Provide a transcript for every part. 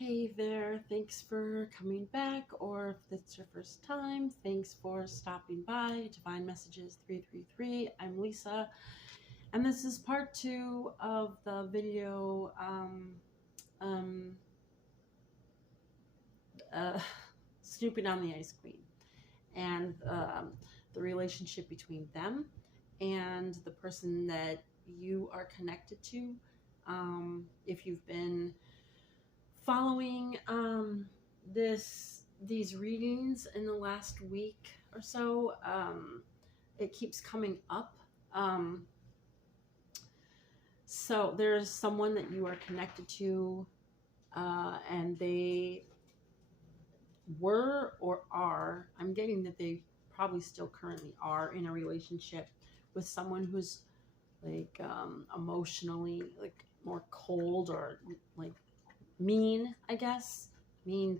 Hey there, thanks for coming back, or if it's your first time, thanks for stopping by. Divine Messages 333. I'm Lisa, and this is part two of the video um, uh, Snooping on the Ice Queen and the relationship between them and the person that you are connected to. If you've been following these readings in the last week or so, it keeps coming up. So there's someone that you are connected to, and they were or are, I'm getting that they probably still currently are in a relationship with someone who's like emotionally like more cold or like mean, I guess, mean,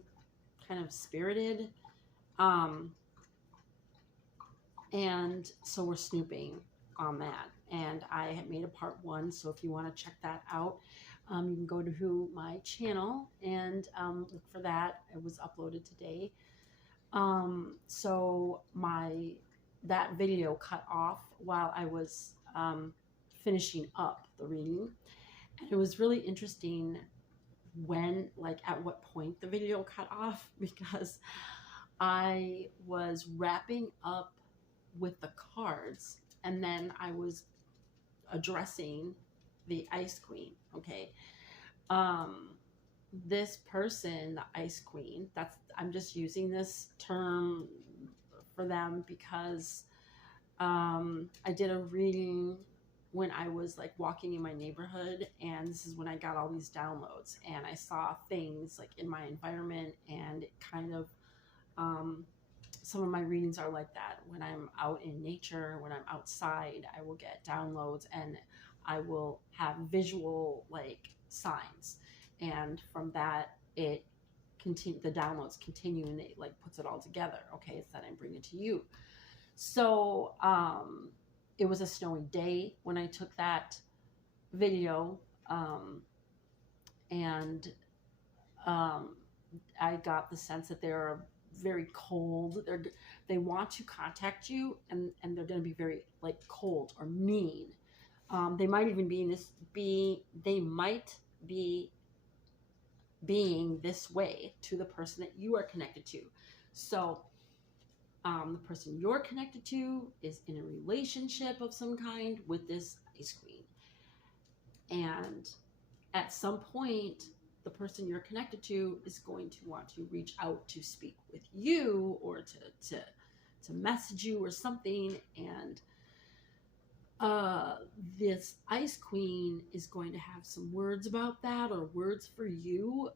kind of spirited. And so we're snooping on that. And I had made a part one, so if you want to check that out, you can go to my channel and look for that. It was uploaded today. So that video cut off while I was finishing up the reading. And it was really interesting at what point the video cut off, because I was wrapping up with the cards and then I was addressing the Ice Queen. Okay. This person, the Ice Queen, I'm just using this term for them because I did a reading when I was like walking in my neighborhood, and this is when I got all these downloads, and I saw things like in my environment, and it kind of some of my readings are like that. When I'm out in nature, when I'm outside, I will get downloads and I will have visual like signs, and from that the downloads continue, and it like puts it all together. Okay, it's that I bring it to you. So it was a snowy day when I took that video, and I got the sense that they're very cold. They want to contact you, and they're going to be very like cold or mean. They might even they might be being this way to the person that you are connected to. So the person you're connected to is in a relationship of some kind with this Ice Queen. And at some point, the person you're connected to is going to want to reach out to speak with you, or to message you or something. And this Ice Queen is going to have some words about that, or words for you.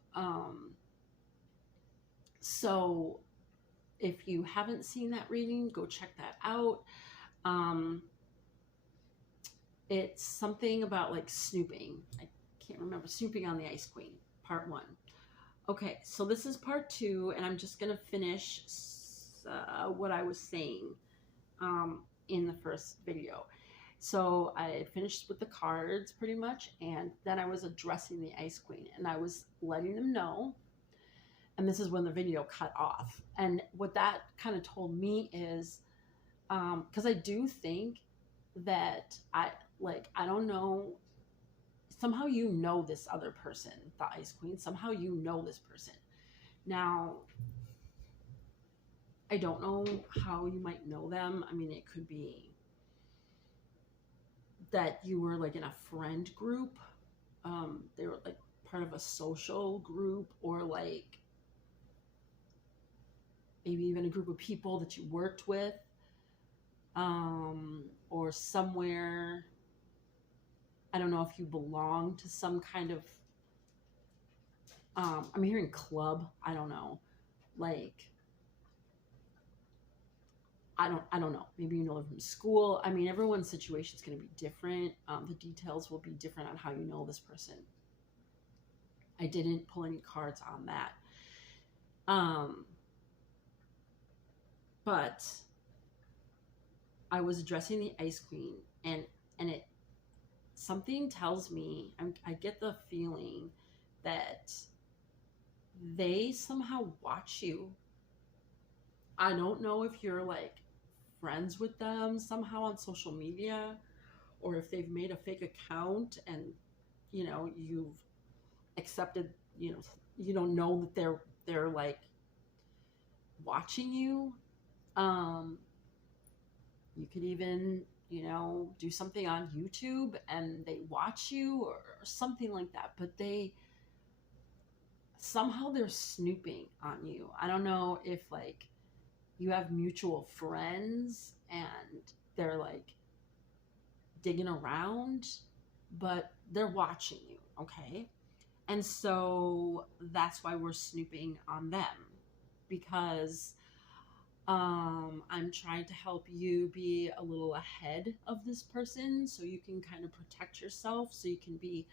So if you haven't seen that reading, go check that out. It's something about like snooping. I can't remember. Snooping on the Ice Queen, part one. Okay, so this is part two, and I'm just going to finish what I was saying in the first video. So I finished with the cards pretty much, and then I was addressing the Ice Queen, and I was letting them know. And this is when the video cut off. And what that kind of told me is, because I do think that I don't know, somehow you know this other person, the Ice Queen, somehow you know this person. Now, I don't know how you might know them. I mean, it could be that you were like in a friend group. They were like part of a social group, or like maybe even a group of people that you worked with, or somewhere. I don't know if you belong to some kind of, I'm hearing club. I don't know. Like, I don't know. Maybe you know them from school. I mean, everyone's situation is going to be different. The details will be different on how you know this person. I didn't pull any cards on that. But I was addressing the Ice Queen, and something tells me, I get the feeling that they somehow watch you. I don't know if you're like friends with them somehow on social media, or if they've made a fake account and you've accepted, you don't know that they're like watching you. um you could even do something on YouTube and they watch you, or something like that, but they're snooping on you. I don't know if like you have mutual friends and they're like digging around, but they're watching you, okay? And so that's why we're snooping on them, because I'm trying to help you be a little ahead of this person so you can kind of protect yourself, so you can be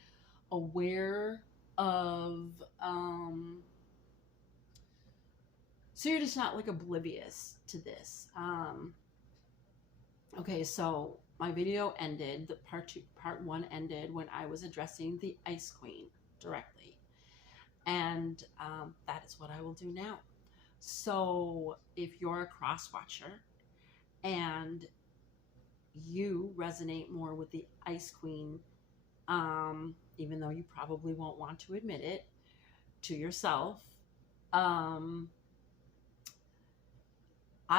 aware of, so you're just not like oblivious to this. Okay, so my video ended, the part one ended when I was addressing the Ice Queen directly. And that is what I will do now. So if you're a cross watcher and you resonate more with the Ice Queen, even though you probably won't want to admit it to yourself, I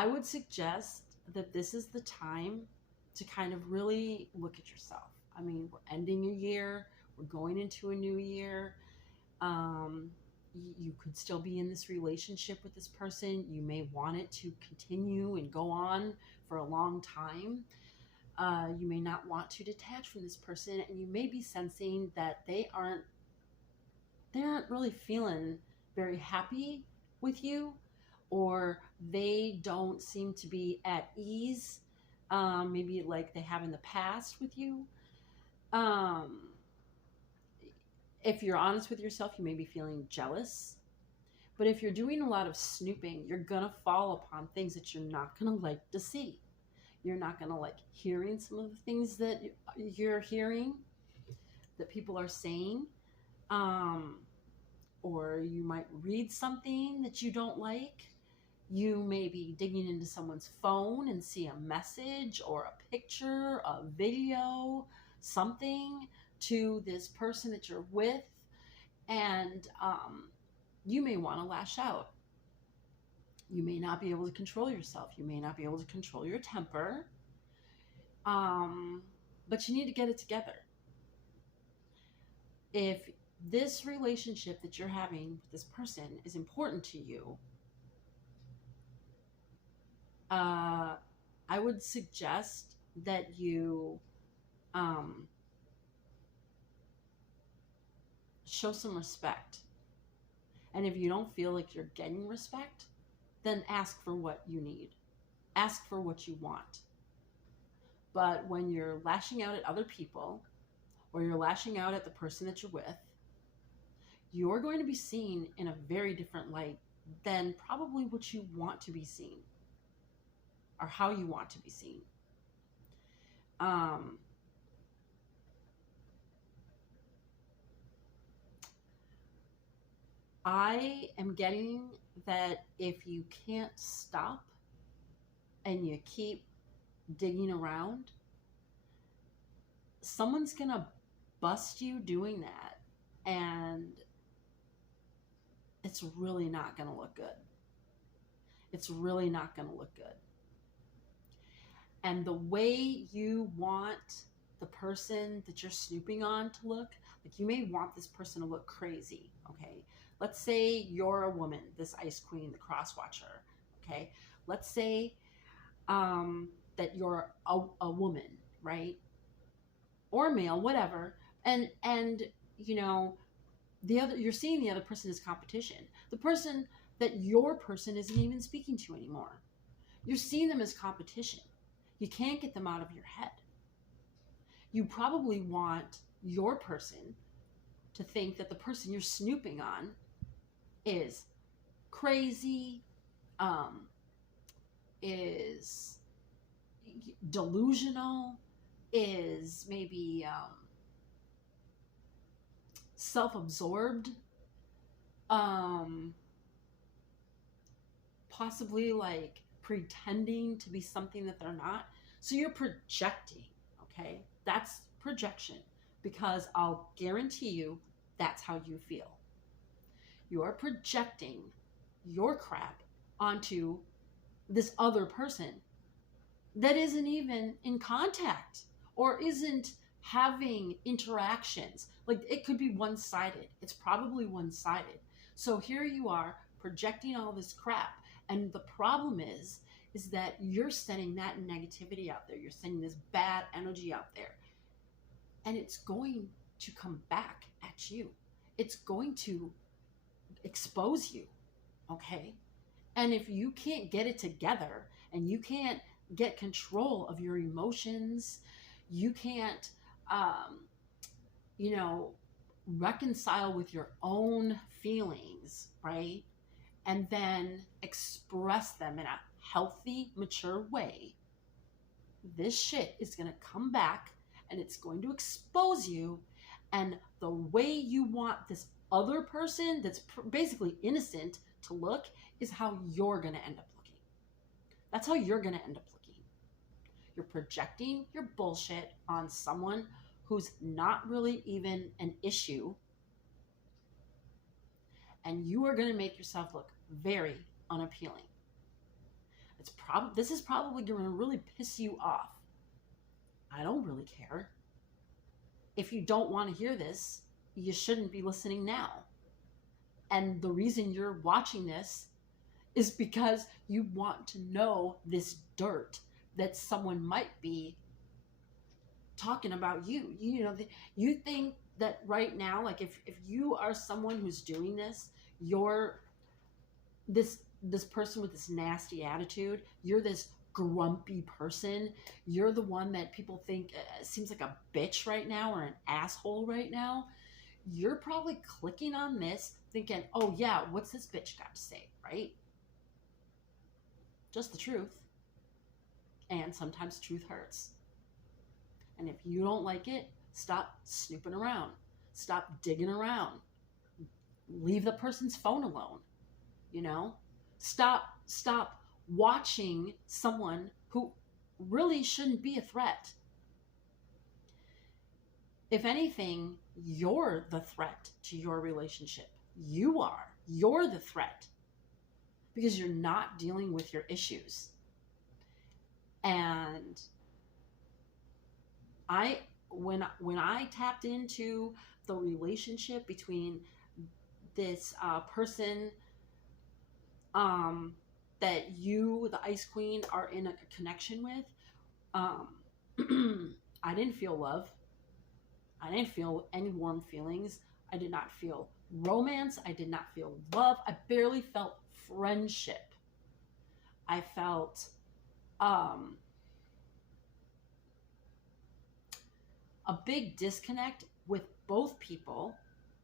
would suggest that this is the time to kind of really look at yourself. I mean, we're ending a year, we're going into a new year. You could still be in this relationship with this person. You may want it to continue and go on for a long time. You may not want to detach from this person, and you may be sensing that they aren't really feeling very happy with you, or they don't seem to be at ease, maybe like they have in the past with you. If you're honest with yourself, you may be feeling jealous. But if you're doing a lot of snooping, you're going to fall upon things that you're not going to like to see. You're not going to like hearing some of the things that you're hearing, that people are saying. Or you might read something that you don't like. You may be digging into someone's phone and see a message or a picture, a video, something to this person that you're with, and you may want to lash out. You may not be able to control yourself. You may not be able to control your temper, but you need to get it together. If this relationship that you're having with this person is important to you, I would suggest that you show some respect. And if you don't feel like you're getting respect, then ask for what you need. Ask for what you want. But when you're lashing out at other people, or you're lashing out at the person that you're with, you're going to be seen in a very different light than probably what you want to be seen, or how you want to be seen. I am getting that if you can't stop and you keep digging around, someone's gonna bust you doing that, and it's really not gonna look good. It's really not gonna look good. And the way you want the person that you're snooping on to look, like you may want this person to look crazy, okay? Let's say you're a woman, this Ice Queen, the cross watcher, okay? Let's say that you're a woman, right? Or male, whatever. And you're seeing the other person as competition. The person that your person isn't even speaking to anymore. You're seeing them as competition. You can't get them out of your head. You probably want your person to think that the person you're snooping on is crazy, is delusional, is maybe self-absorbed, um, possibly like pretending to be something that they're not. So you're projecting, okay? That's projection, because I'll guarantee you that's how you feel. You're projecting your crap onto this other person that isn't even in contact or isn't having interactions. Like, it could be one sided. It's probably one sided. So here you are projecting all this crap. And the problem is that you're sending that negativity out there. You're sending this bad energy out there. And it's going to come back at you. It's going to expose you. Okay? And if you can't get it together and you can't get control of your emotions, you can't, reconcile with your own feelings, right? And then express them in a healthy, mature way, this shit is going to come back and it's going to expose you. And the way you want this other person that's basically innocent to look is how you're going to end up looking. That's how you're going to end up looking. You're projecting your bullshit on someone who's not really even an issue. And you are going to make yourself look very unappealing. This is probably going to really piss you off. I don't really care. If you don't want to hear this, you shouldn't be listening now. And the reason you're watching this is because you want to know this dirt that someone might be talking about you. You think that right now, like if you are someone who's doing this, you're this person with this nasty attitude, you're this grumpy person, you're the one that people think seems like a bitch right now or an asshole right now, you're probably clicking on this thinking, oh yeah, what's this bitch got to say, right? Just the truth. And sometimes truth hurts. And if you don't like it, stop snooping around. Stop digging around. Leave the person's phone alone. Stop watching someone who really shouldn't be a threat. If anything, you're the threat to your relationship. You're the threat, because you're not dealing with your issues. And when I tapped into the relationship between this person that you, the Ice Queen, are in a connection with, I didn't feel love. I didn't feel any warm feelings. I did not feel romance. I did not feel love. I barely felt friendship. I felt a big disconnect with both people,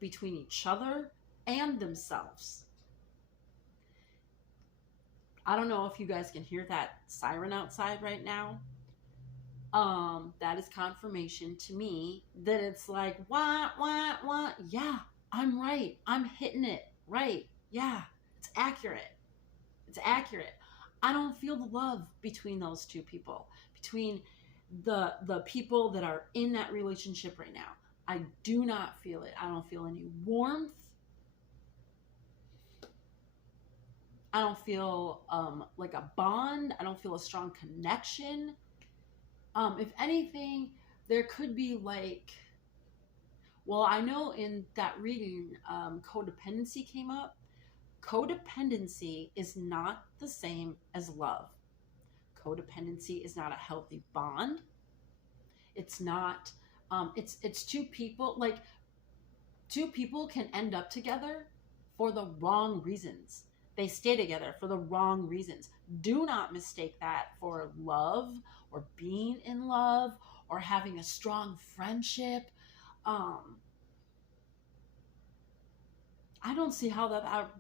between each other and themselves. I don't know if you guys can hear that siren outside right now. That is confirmation to me that it's like, wah, wah, wah. Yeah, I'm right. I'm hitting it right. Yeah, it's accurate. It's accurate. I don't feel the love between those two people, between the people that are in that relationship right now. I do not feel it. I don't feel any warmth. I don't feel like a bond. I don't feel a strong connection. If anything, there could be like, well, I know in that reading, codependency came up. Codependency is not the same as love. Codependency is not a healthy bond. It's not, it's two people, like two people can end up together for the wrong reasons. They stay together for the wrong reasons. Do not mistake that for love or being in love or having a strong friendship. I don't see how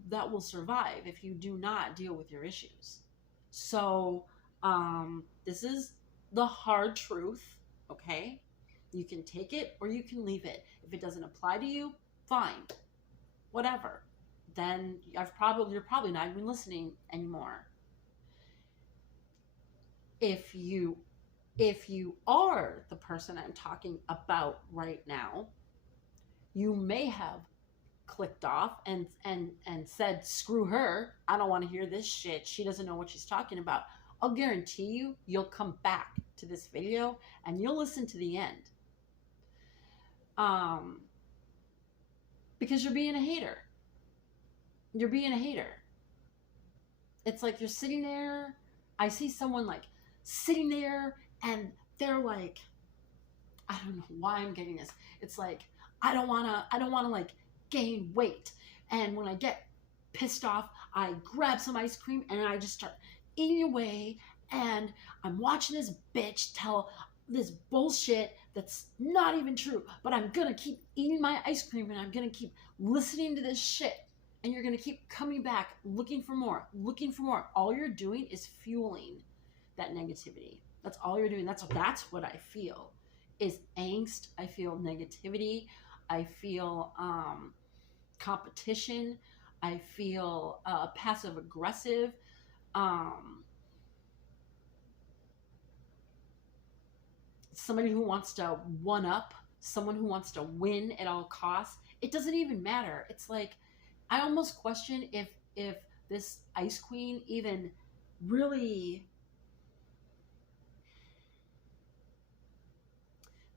that will survive if you do not deal with your issues. So this is the hard truth, okay? You can take it or you can leave it. If it doesn't apply to you, fine, whatever. then you're probably not even listening anymore. If you are the person I'm talking about right now, you may have clicked off and said, screw her, I don't want to hear this shit, she doesn't know what she's talking about. I'll guarantee you'll come back to this video and you'll listen to the end, because you're being a hater. It's like you're sitting there, I see someone like sitting there and they're like, I don't know why I'm getting this, it's like, I don't want to like gain weight, and when I get pissed off, I grab some ice cream and I just start eating away, and I'm watching this bitch tell this bullshit that's not even true, but I'm gonna keep eating my ice cream and I'm gonna keep listening to this shit, and you're gonna keep coming back looking for more. All you're doing is fueling that negativity. That's all you're doing. That's what I feel is angst. I feel negativity. I feel competition. I feel passive aggressive. Somebody who wants to one up, someone who wants to win at all costs. It doesn't even matter. It's like, I almost question if this Ice Queen even really,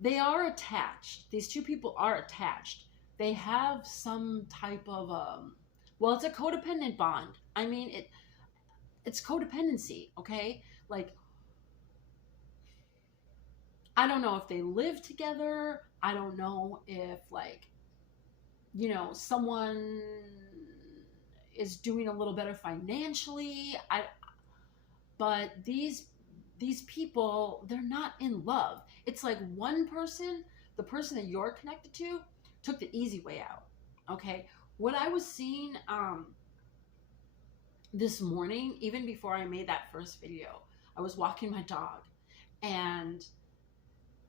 they are attached. These two people are attached. They have some type of well, it's a codependent bond. I mean, it's codependency, okay? Like, I don't know if they live together. I don't know if, like, you know, someone is doing a little better financially. But these people, they're not in love. It's like one person, the person that you're connected to, took the easy way out. Okay, what I was seeing this morning, even before I made that first video, I was walking my dog, and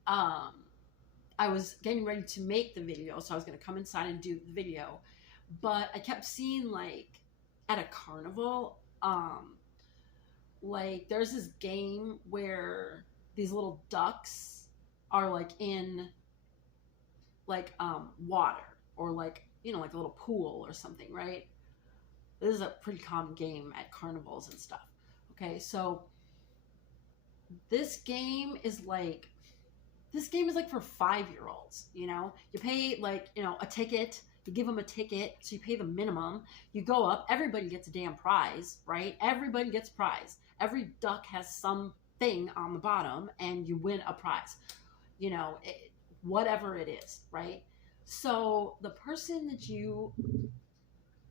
I was getting ready to make the video, so I was going to come inside and do the video, but I kept seeing, like, at a carnival, like, there's this game where these little ducks are, like, in, like, water, or, like, you know, like a little pool or something, right? This is a pretty common game at carnivals and stuff. Okay, so this game is like for 5-year-olds, you know? You pay, like, you know, a ticket, you give them a ticket, so you pay the minimum, you go up, everybody gets a damn prize, right? Everybody gets a prize. Every duck has something on the bottom, and you win a prize, you know, whatever it is, right? So the person that you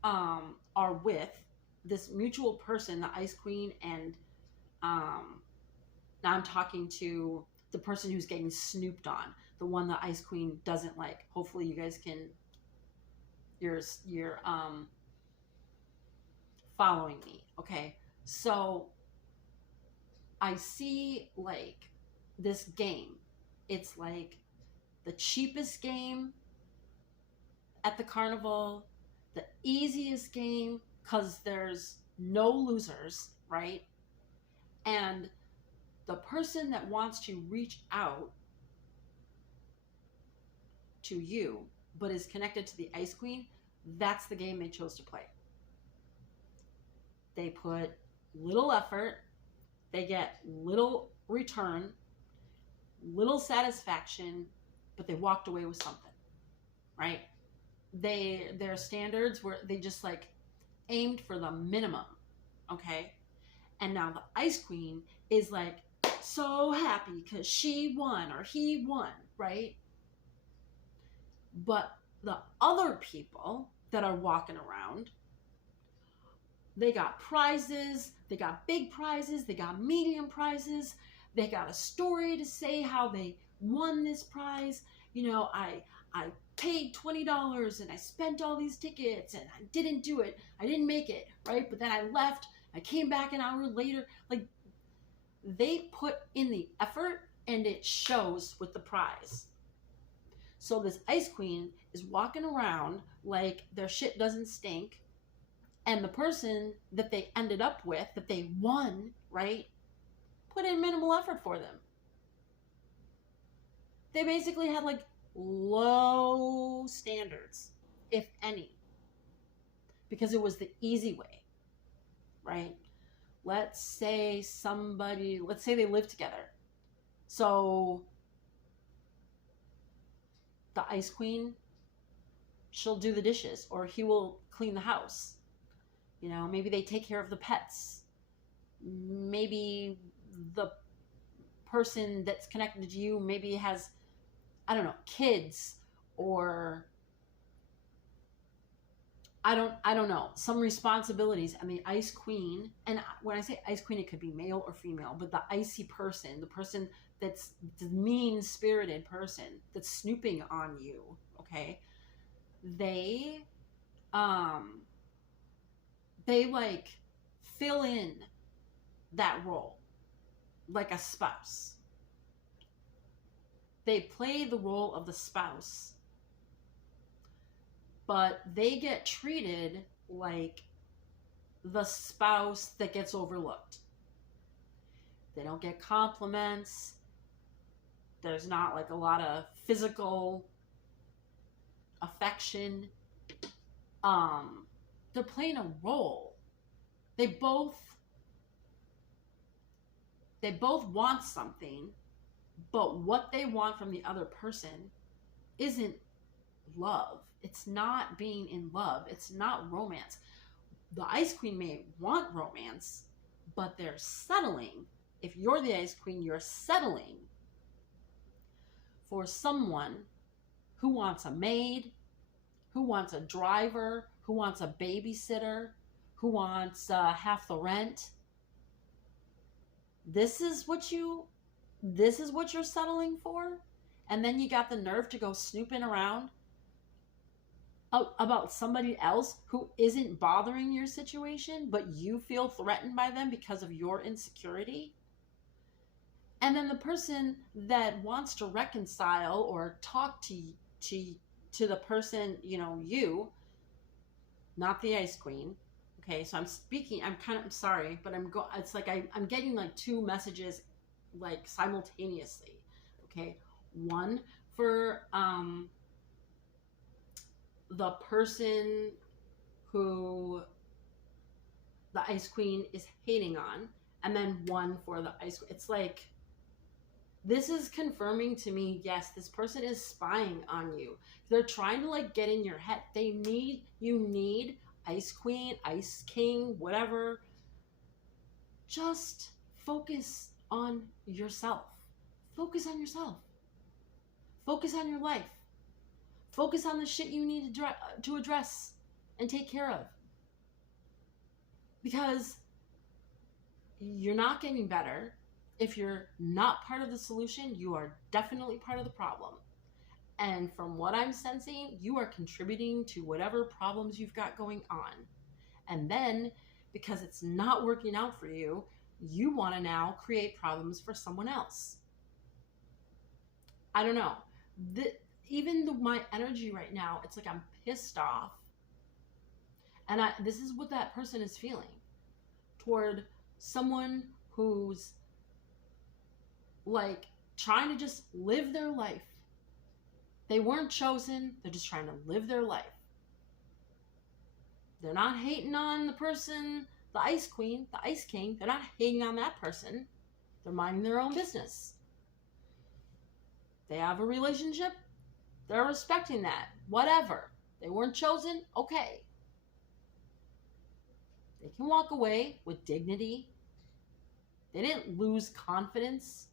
are with, this mutual person, the Ice Queen, and now I'm talking to the person who's getting snooped on, the one the Ice Queen doesn't like. Hopefully you guys can, you're following me, okay? So I see, like, this game. It's like the cheapest game at the carnival, the easiest game, because there's no losers, right? And the person that wants to reach out to you but is connected to the Ice Queen, that's the game they chose to play. They put little effort, they get little return, little satisfaction, but they walked away with something, right? Their standards were, they just, like, aimed for the minimum, okay? And now the Ice Queen is, like, so happy because she won or he won, right? But the other people that are walking around, they got prizes, they got big prizes, they got medium prizes, they got a story to say how they won this prize. You know, I paid $20 and I spent all these tickets and I didn't do it, I didn't make it, right? But then I left, I came back an hour later. Like, they put in the effort and it shows with the prize. So this Ice Queen is walking around like their shit doesn't stink, And the person that they ended up with, that they won, right, put in minimal effort for them. They basically had like low standards, if any, because it was the easy way, right? Let's say they live together. So the Ice Queen, she'll do the dishes or he will clean the house. You know, maybe they take care of the pets. Maybe the person that's connected to you maybe has, I don't know, kids, or I don't know, some responsibilities. And the Ice Queen, and when I say Ice Queen, it could be male or female, but the icy person, the person that's the mean-spirited person that's snooping on you, okay? They like fill in that role like a spouse. They play the role of the spouse, but they get treated like the spouse that gets overlooked. They don't get compliments. There's not like a lot of physical affection. They're playing a role. They both want something, but what they want from the other person isn't love. It's not being in love. It's not romance. The Ice Queen may want romance, but they're settling. If you're the Ice Queen, you're settling for someone who wants a maid, who wants a driver, who wants a babysitter, who wants half the rent. This is what you're settling for? And then you got the nerve to go snooping around about somebody else who isn't bothering your situation, but you feel threatened by them because of your insecurity? And then the person that wants to reconcile or talk to the person, you, not the Ice Queen. Okay, so I'm sorry, but it's like I'm getting like two messages like simultaneously. Okay, one for the person who the Ice Queen is hating on, and then one for the Ice Queen. It's like, this is confirming to me, yes, this person is spying on you. They're trying to like get in your head. You need Ice Queen, Ice King, whatever. Just focus on yourself. Focus on yourself. Focus on your life. Focus on the shit you need to address and take care of. Because you're not getting better. If you're not part of the solution, you are definitely part of the problem. And from what I'm sensing, you are contributing to whatever problems you've got going on. And then, because it's not working out for you, you want to now create problems for someone else. I don't know. My energy right now, it's like I'm pissed off. And this is what that person is feeling toward someone who's like trying to just live their life. They weren't chosen. They're just trying to live their life. They're not hating on the person, the Ice Queen, the Ice King. They're not hating on that person. They're minding their own business. They have a relationship. They're respecting that. Whatever. They weren't chosen. Okay. They can walk away with dignity. They didn't lose confidence.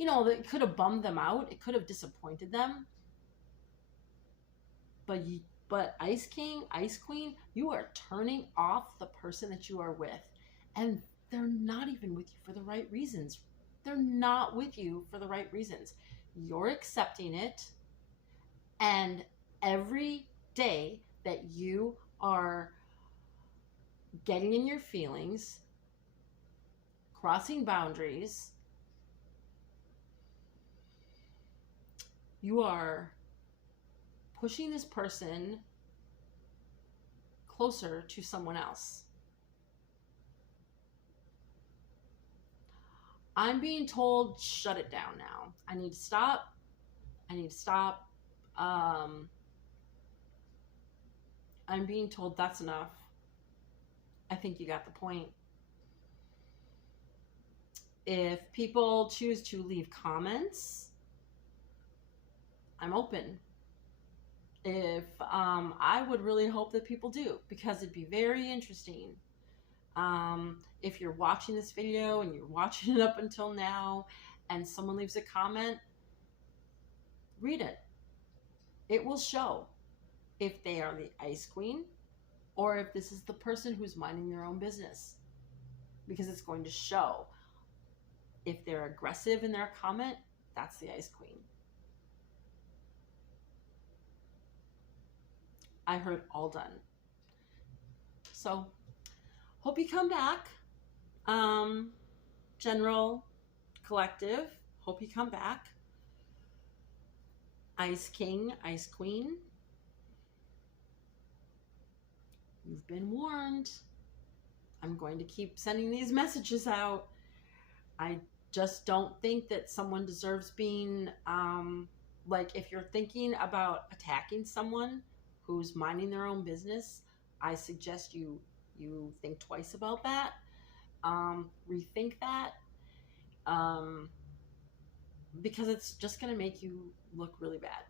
It could have bummed them out. It could have disappointed them. But Ice King, Ice Queen, you are turning off the person that you are with. And they're not even with you for the right reasons. They're not with you for the right reasons. You're accepting it. And every day that you are getting in your feelings, crossing boundaries, you are pushing this person closer to someone else. I'm being told, shut it down now. I need to stop. I need to stop. I'm being told that's enough. I think you got the point. If people choose to leave comments, I'm open. If I would really hope that people do, because it'd be very interesting. If you're watching this video and you're watching it up until now and someone leaves a comment, read it. It will show if they are the Ice Queen or if this is the person who's minding their own business, because it's going to show. If they're aggressive in their comment, that's the Ice Queen. I heard all done. So hope you come back. General Collective, hope you come back. Ice King, Ice Queen, you've been warned. I'm going to keep sending these messages out. I just don't think that someone deserves being, like, if you're thinking about attacking someone who's minding their own business, I suggest you think twice about that. Rethink that. Because it's just going to make you look really bad.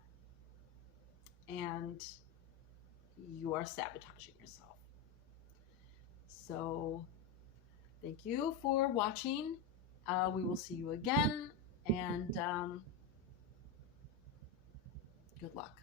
And you are sabotaging yourself. So thank you for watching. We will see you again, and good luck.